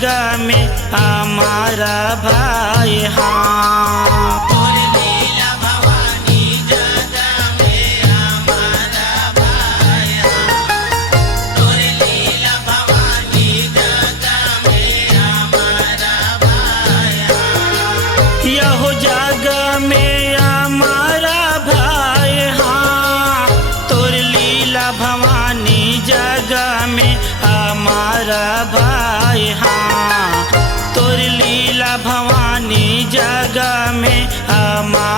जगह में हमारा भाई। हाँ यहो जगह में हमारा भाई। हाँ तोर लीला भवानी जगह में हमारा भाई। हाँ तोर लीला भवानी जगह में हमारा